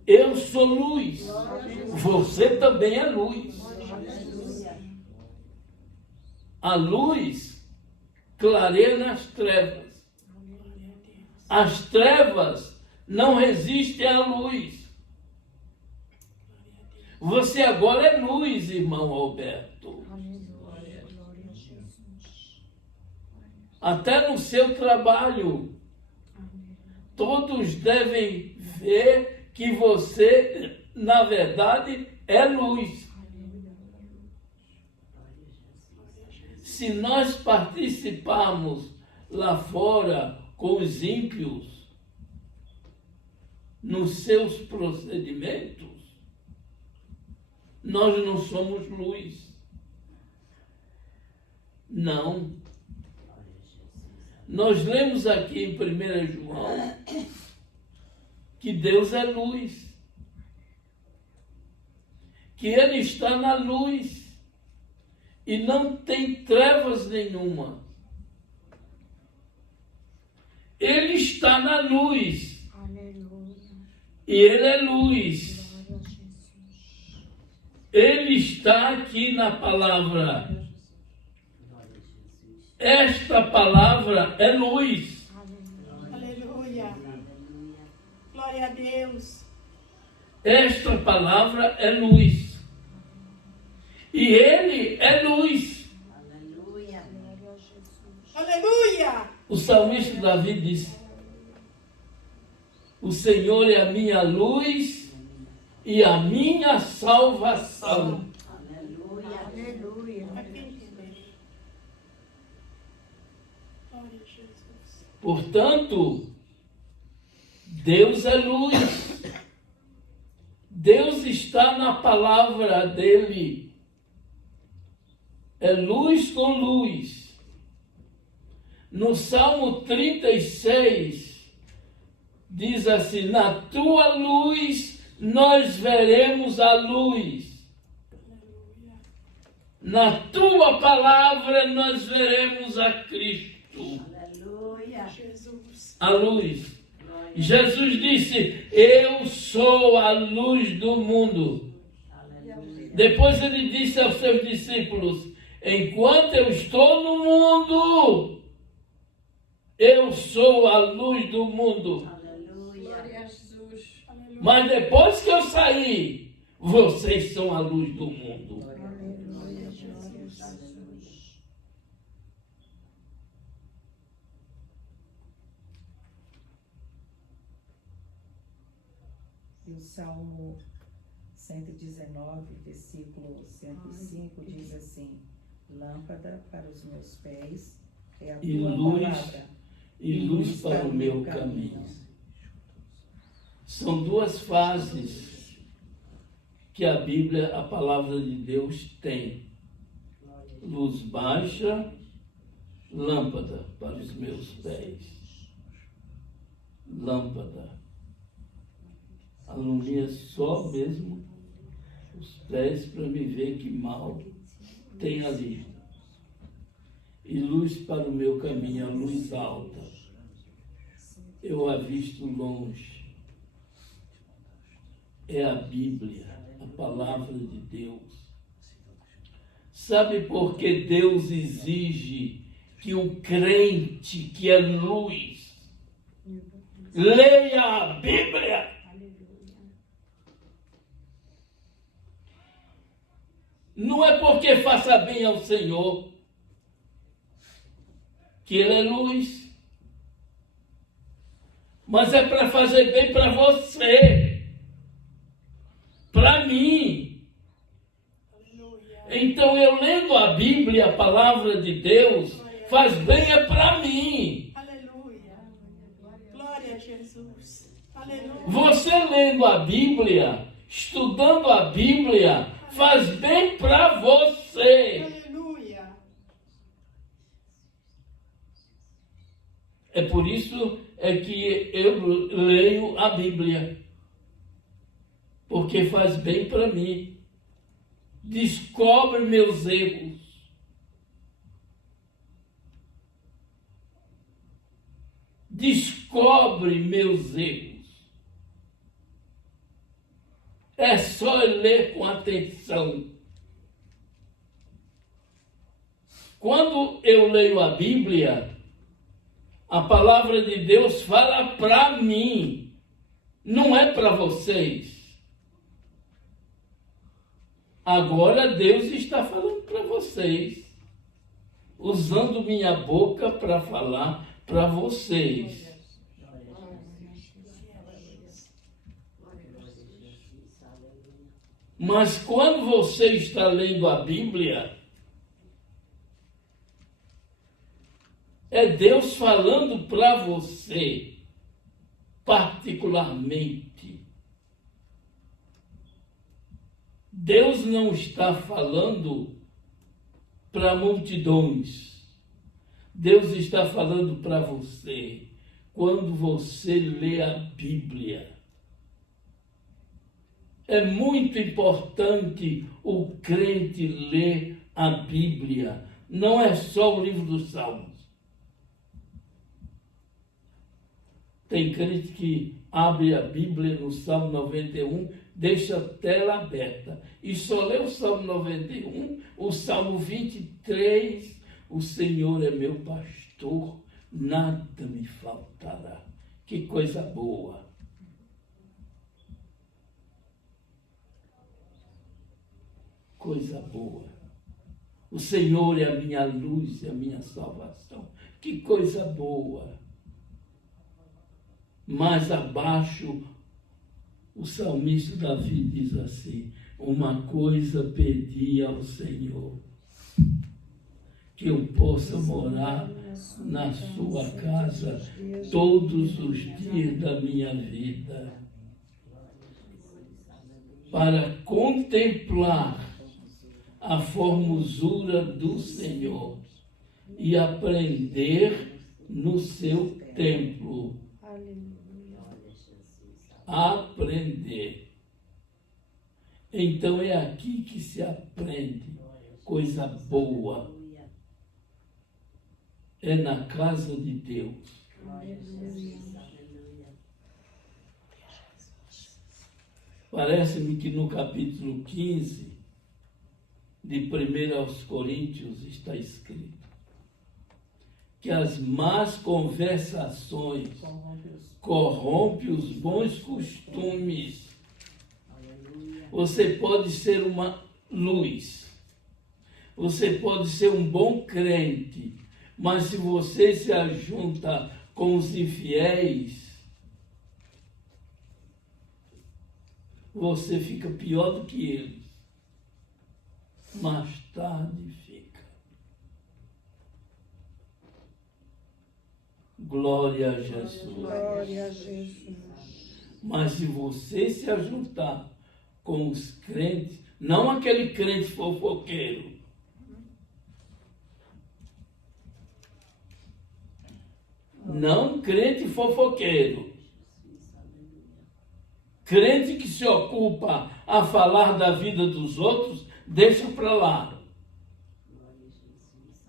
Eu sou luz. Você também é luz. A luz clareia nas trevas. As trevas não resistem à luz. Você agora é luz, irmão Alberto. Até no seu trabalho, todos devem ver que você, na verdade, é luz. Se nós participarmos lá fora com os ímpios, nos seus procedimentos, nós não somos luz. Não. Nós lemos aqui em 1 João que Deus é luz. Que Ele está na luz e não tem trevas nenhuma. Ele está na luz. E Ele é luz. Ele está aqui na palavra. Esta palavra é luz. Aleluia. Glória a Deus. Esta palavra é luz. E Ele é luz. Aleluia. Aleluia. O salmista Davi disse: o Senhor é a minha luz e a minha salvação. Aleluia. A quem temer? Glória a Jesus. Portanto, Deus é luz. Deus está na palavra dele. É luz com luz. No Salmo 36, diz assim: na tua luz nós veremos a luz. Na tua palavra nós veremos a Cristo, Aleluia. Jesus. a luz. Jesus disse: eu sou a luz do mundo. Aleluia. Depois ele disse aos seus discípulos: enquanto eu estou no mundo, eu sou a luz do mundo. Aleluia. Glória a Jesus. Aleluia. Mas depois que eu sair, vocês são a luz do mundo. Glória a Jesus. Aleluia. E o Salmo 119, versículo 105, diz assim: lâmpada para os meus pés é a E tua luz palavra. E luz para o meu caminho. São duas fases que a Bíblia, a palavra de Deus, tem. Luz baixa, lâmpada para os meus pés. Lâmpada. Alumia só mesmo os pés para me ver que mal tem ali. E luz para o meu caminho, a luz alta. Eu avisto longe. É a Bíblia, a palavra de Deus. Sabe por que Deus exige que o crente, que é luz, leia a Bíblia? Não é porque faça bem ao Senhor, que Ele é luz, mas é para fazer bem para você, para mim. Aleluia. Então eu lendo a Bíblia, a palavra de Deus, faz bem é para mim. Aleluia. Glória a Jesus. Aleluia. Você lendo a Bíblia, estudando a Bíblia, faz bem para você. Aleluia. É por isso que eu leio a Bíblia, porque faz bem para mim. Descobre meus erros. Descobre meus erros. É só ler com atenção. Quando eu leio a Bíblia, a palavra de Deus fala para mim, não é para vocês. Agora Deus está falando para vocês, usando minha boca para falar para vocês. Mas quando você está lendo a Bíblia, é Deus falando para você, particularmente. Deus não está falando para multidões. Deus está falando para você, quando você lê a Bíblia. É muito importante o crente ler a Bíblia. Não é só o livro dos Salmos. Tem crente que abre a Bíblia no Salmo 91, deixa a tela aberta e só lê o Salmo 91, o Salmo 23, o Senhor é meu pastor, nada me faltará. Que coisa boa. Coisa boa. O Senhor é a minha luz e a minha salvação. Que coisa boa. Mais abaixo, o salmista Davi diz assim: uma coisa pedi ao Senhor, que eu possa morar na sua casa todos os dias da minha vida, para contemplar a formosura do Senhor e aprender no seu templo. Aprender. Então é aqui que se aprende coisa boa Aleluia. é na casa de Deus. Glória a Jesus. Aleluia. Parece-me que no capítulo 15 de 1 aos Coríntios está escrito que as más conversações corrompem os bons costumes. Aleluia. Você pode ser uma luz, você pode ser um bom crente, mas se você se ajunta com os infiéis, você fica pior do que eles. Mais tarde fica. Glória a Jesus. Glória a Jesus. Mas se você se ajuntar com os crentes, não aquele crente fofoqueiro, não crente fofoqueiro, crente que se ocupa a falar da vida dos outros, deixa para lá.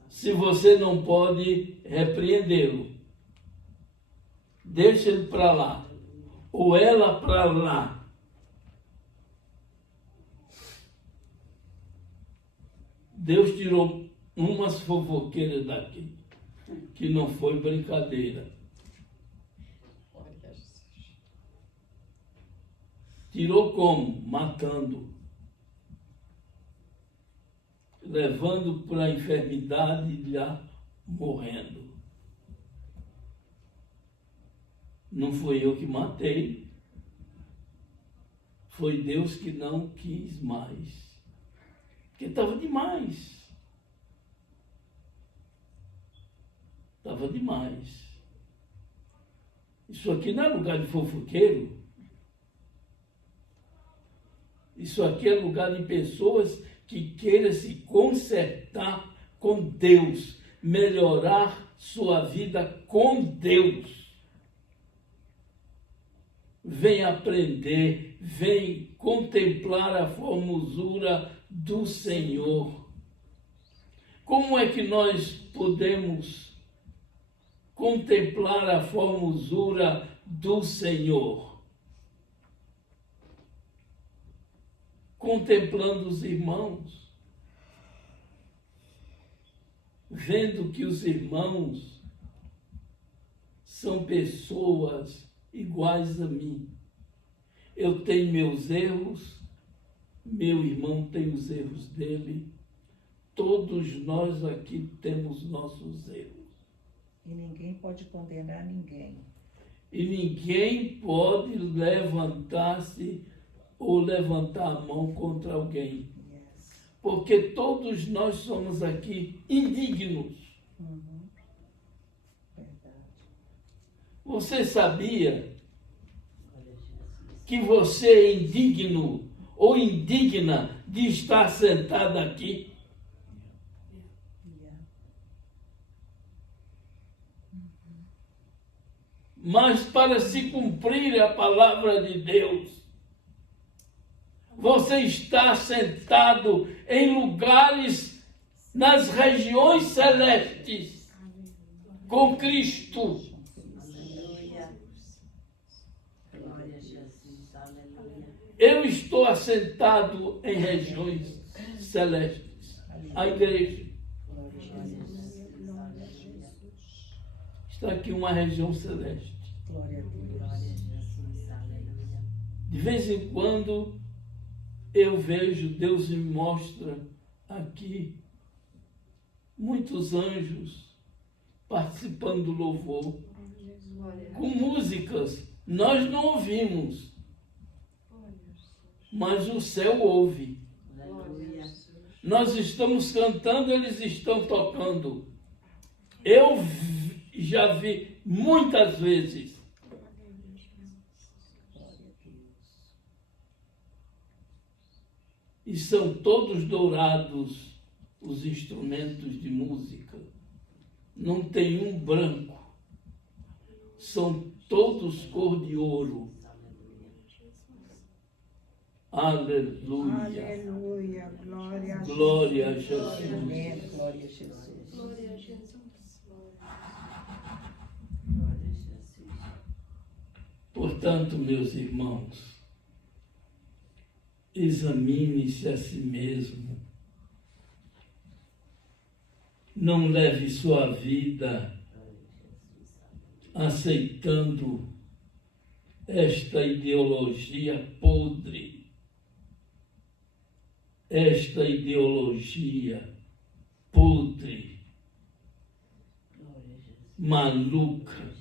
Se você não pode repreendê-lo, deixa ele para lá, ou ela para lá. Deus tirou umas fofoqueiras daqui, que não foi brincadeira. Tirou como? Matando. Levando para a enfermidade e já morrendo. Não fui eu que matei. Foi Deus que não quis mais. Porque estava demais. Estava demais. Isso aqui não é lugar de fofoqueiro. Isso aqui é lugar de pessoas que queiram se consertar com Deus, melhorar sua vida com Deus. Vem aprender, vem contemplar a formosura do Senhor. Como é que nós podemos contemplar a formosura do Senhor? Contemplando os irmãos, vendo que os irmãos são pessoas iguais a mim. Eu tenho meus erros, meu irmão tem os erros dele, todos nós aqui temos nossos erros. E ninguém pode condenar ninguém. E ninguém pode levantar-se ou levantar a mão contra alguém. Yes. Porque todos nós somos aqui indignos. Verdade. Você sabia que você é indigno ou indigna de estar sentado aqui? Yeah. Mas para se cumprir a palavra de Deus, você está sentado em lugares, nas regiões celestes, com Cristo. Aleluia. Glória a Jesus. Aleluia. Eu estou assentado em regiões celestes. A igreja Glória a Jesus. Aleluia. está aqui uma região celeste. Glória a Deus. Glória a Jesus. Aleluia. De vez em quando eu vejo, Deus me mostra aqui muitos anjos participando do louvor, com músicas. Nós não ouvimos, mas o céu ouve. Aleluia. Nós estamos cantando, eles estão tocando. Eu já vi muitas vezes. E são todos dourados os instrumentos de música. Não tem um branco. São todos cor de ouro. Aleluia. Aleluia. Glória a Glória a Jesus. Jesus. Amém. Glória a Jesus. Glória a Jesus. Glória a Jesus. Portanto, meus irmãos, examine-se a si mesmo. Não leve sua vida aceitando esta ideologia podre, esta ideologia podre, Glória a Jesus. maluca,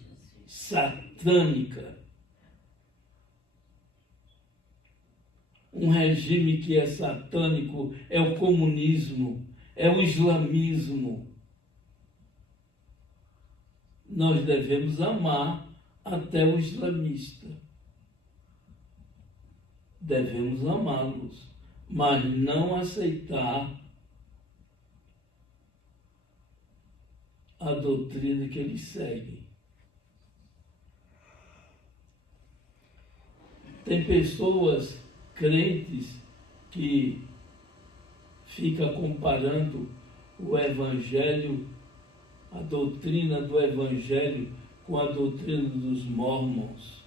satânica. Um regime que é satânico é o comunismo, é o islamismo. Nós devemos amar até o islamista. Devemos amá-los, mas não aceitar a doutrina que eles seguem. Tem pessoas crentes que fica comparando o evangelho, a doutrina do evangelho com a doutrina dos mormons,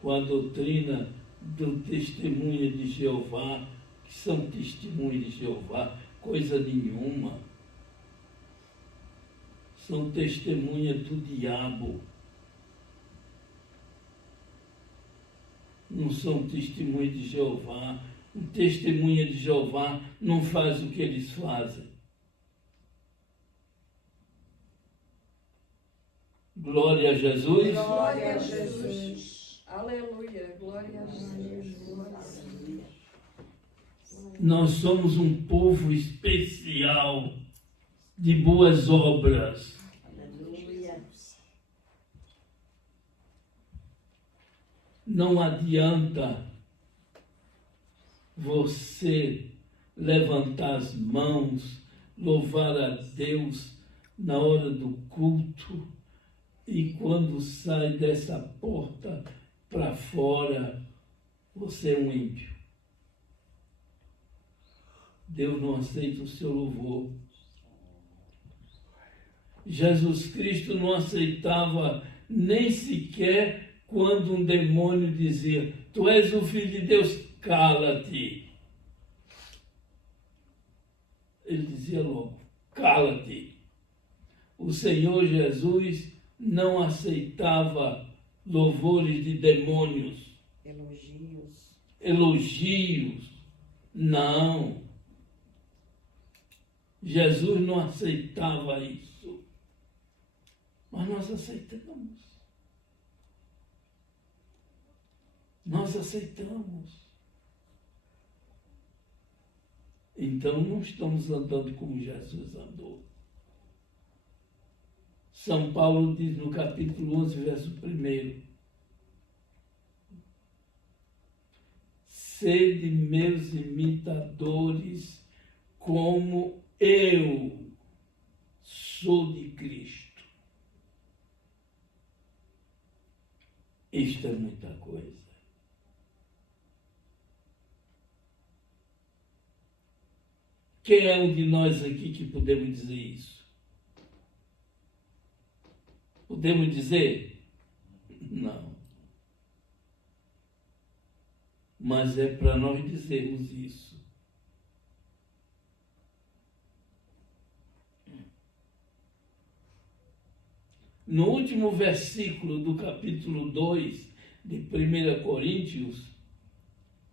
com a doutrina do testemunha de Jeová, que são testemunhas de Jeová, coisa nenhuma. São testemunhas do diabo. Não são testemunhas de Jeová. Um testemunha de Jeová não faz o que eles fazem. Glória a Jesus. Glória a Jesus. Aleluia. Glória a Jesus. Nós somos um povo especial de boas obras. Aleluia. Não adianta você levantar as mãos, louvar a Deus na hora do culto e quando sai dessa porta para fora, você é um ímpio. Deus não aceita o seu louvor. Jesus Cristo não aceitava nem sequer quando um demônio dizia: tu és o Filho de Deus, cala-te. Ele dizia logo: cala-te. O Senhor Jesus não aceitava louvores de demônios, elogios. Não. Jesus não aceitava isso. Mas nós aceitamos. Nós aceitamos. Então não estamos andando como Jesus andou. São Paulo diz no capítulo 11, verso 1: sede meus imitadores, como eu sou de Cristo. Isto é muita coisa. Quem é um de nós aqui que podemos dizer isso? Podemos dizer? Não. Mas é para nós dizermos isso. No último versículo do capítulo 2 de 1 Coríntios,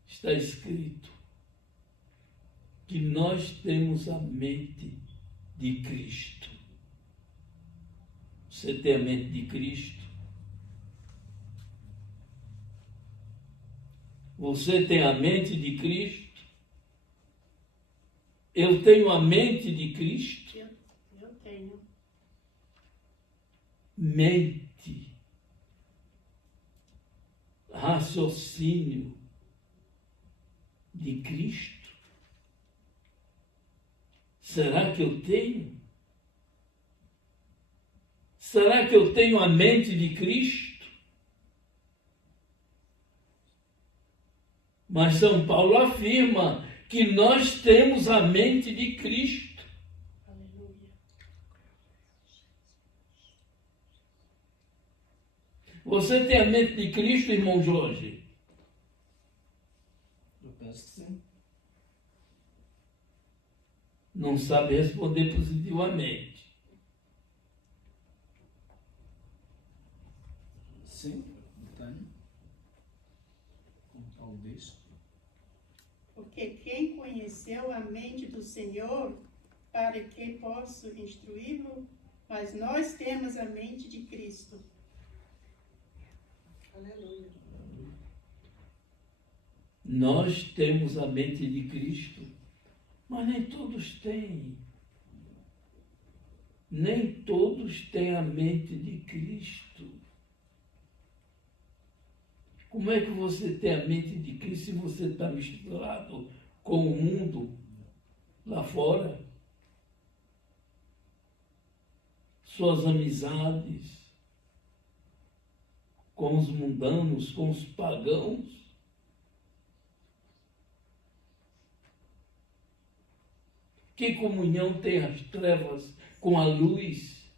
está escrito que nós temos a mente de Cristo. Você tem a mente de Cristo? Você tem a mente de Cristo? Eu tenho a mente de Cristo? Eu tenho. Mente, raciocínio de Cristo? Será que eu tenho? Será que eu tenho a mente de Cristo? Mas São Paulo afirma que nós temos a mente de Cristo. Aleluia. Você tem a mente de Cristo, irmão Jorge? Eu penso que sim. Não sabe responder positivamente. Sim, eu tenho. Como Paulo diz. Porque quem conheceu a mente do Senhor para que possa instruí-lo, mas nós temos a mente de Cristo. Aleluia. Nós temos a mente de Cristo, mas nem todos têm. Nem todos têm a mente de Cristo. Como é que você tem a mente de Cristo se você está misturado com o mundo lá fora? Suas amizades com os mundanos, com os pagãos. Que comunhão tem as trevas com a luz?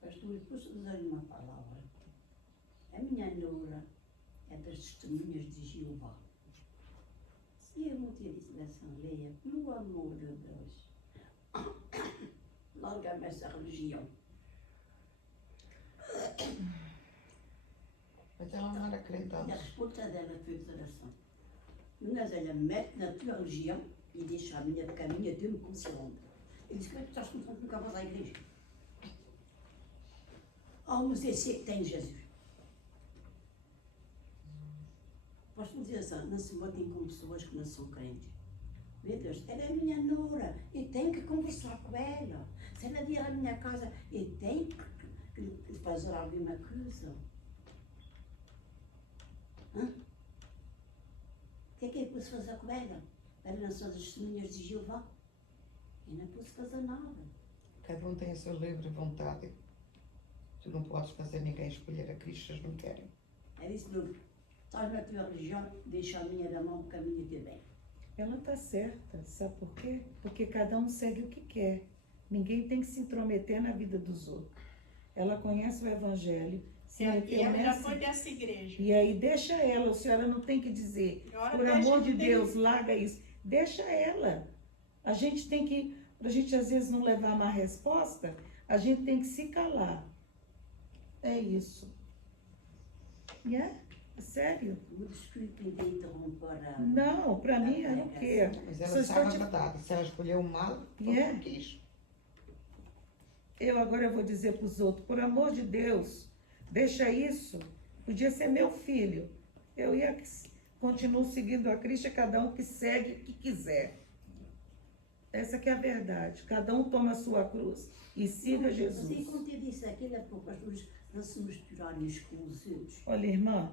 Pastor, posso usar uma palavra? A minha nora é das testemunhas de Jeová. Se eu não tivesse leia, pelo amor de Deus, larga-me essa religião. Mas ela não era E crentante. a resposta dela foi de oração. Mas ela mete na tua religião e deixa a minha caminha de me conselando. Eu disse, como é que tu estás com nunca vais à igreja? Mas eu sei que tem Jesus. Posso dizer assim, não se botem com pessoas que não são crentes. Meu Deus, ela é minha nora, eu tenho que conversar com ela. Se ela vier à minha casa, eu tenho que fazer alguma coisa. Hã? O que é que eu posso fazer com ela? Ela não são as testemunhas de Jeová. Eu não posso fazer nada. Cada um tem a sua livre vontade. Tu não podes fazer ninguém escolher a Cristo se eles não querem. É isso, não. Estás na tua religião, deixa a minha da mão, o caminho de bem. Ela está certa, sabe por quê? Porque cada um segue o que quer. Ninguém tem que se intrometer na vida dos outros. Ela conhece o Evangelho, se E meteu ela já nessa. foi dessa igreja. E aí deixa ela, a senhora não tem que dizer, Agora por deixa amor que de tem- Deus, larga isso. Deixa ela. A gente tem que, para a gente às vezes não levar uma resposta, a gente tem que se calar. É isso. É sério. Me desculpe de interromper a... Não, para mim eu não quero. Mas Só ela estou estava te- verdade. Se ela escolheu o mal, foi É. porque quis. Eu agora vou dizer para os outros, por amor de Deus, deixa isso. Podia ser meu filho. Eu ia continuo seguindo a Cristo, é cada um que segue o que quiser. Essa que é a verdade. Cada um toma a sua cruz e siga Sim, Jesus. quando eu disse aquilo, é para os pastores não se misturarem uns com os outros. Olha, irmã,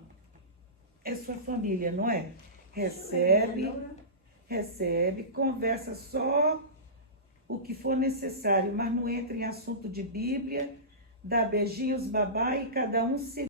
é sua família, não é? Recebe, conversa só o que for necessário, mas não entra em assunto de Bíblia, dá beijinhos, babá e cada um se